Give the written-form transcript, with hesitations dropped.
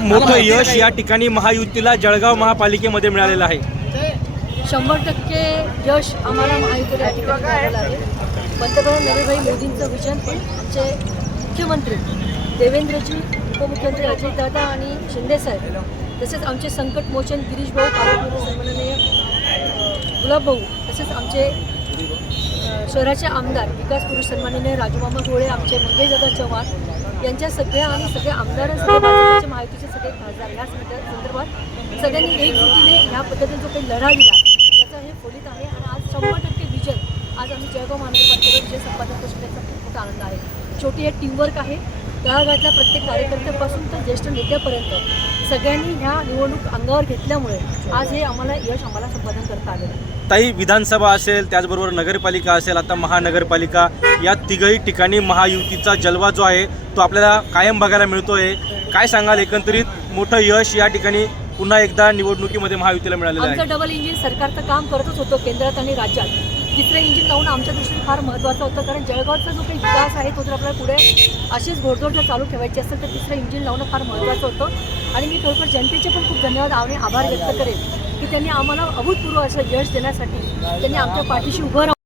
मोठं यश या ठिकाणी महायुतीला जळगाव महापालिकेमध्ये मिळालेलं आहे। 100% यश आम्हाला महायुतीला या ठिकाणी मिळालेलं आहे। पंतप्रधान नरेंद्र मोदींचं विजन आमचे मुख्यमंत्री देवेंद्रजी, उपमुख्यमंत्री अजितदादा आणि शिंदेसाहेब, तसेच आमचे संकटमोचन गिरीश भाऊ, पालकमंत्री सन्माननीय गुलाब भाऊ, तसेच आमचे शहराचे आमदार विकास पुरुष सन्माननीय राजूमामा गोळे, आमचे मंगेशदादा चव्हाण यांच्या सगळ्या आमदारांसह भाजपचे महायुतीचे सगळे खासदार या संदर्भात सगळ्यांनी एकजुटीने ह्या पद्धतीने जो काही लढा दिला त्याचं हे फलित आहे। आणि आज 100% विजय आज आम्ही जळगाव महानगरपालिकेला विजय संपादन करून त्याचा खूप मोठा आनंद आहे। शेवटी हे टीमवर्क आहे। तळागाळातल्या प्रत्येक कार्यकर्त्यापासून तर ज्येष्ठ नेत्यापर्यंत सगळ्यांनी ह्या निवडणूक अंगावर घेतल्यामुळे आज हे आम्हाला यश संपादन करता आलेलं आहे। ताई, विधानसभा असेल, त्याचबरोबर नगरपालिका असेल, आता महानगरपालिका, या तिघही ठिकाणी महायुतीचा जलवा जो आहे तो आपल्याला कायम बघायला मिळतोय। काय सांगाल, एकंदरीत मोठं यश या ठिकाणी पुन्हा एकदा निवडणुकीमध्ये महायुतीला मिळालेलं आहे? आमचं डबल इंजिन सरकारचं काम करतच होतं केंद्रात आणि राज्यात। तिसरं इंजिन लावून आमच्या दृष्टीने फार महत्त्वाचं होतं, कारण जळगावचा जो काही विकास आहे तो जर आपल्याला पुढे अशीच घोडदौड जर चालू ठेवायची असेल तर तिसरं इंजिन लावणं फार महत्त्वाचं होतं। आणि मी खरोखर जनतेचे पण खूप धन्यवाद आणि आभार व्यक्त करेन की त्यांनी आम्हाला अभूतपूर्व असं यश देण्यासाठी त्यांनी आमच्या पाठीशी उभं राहून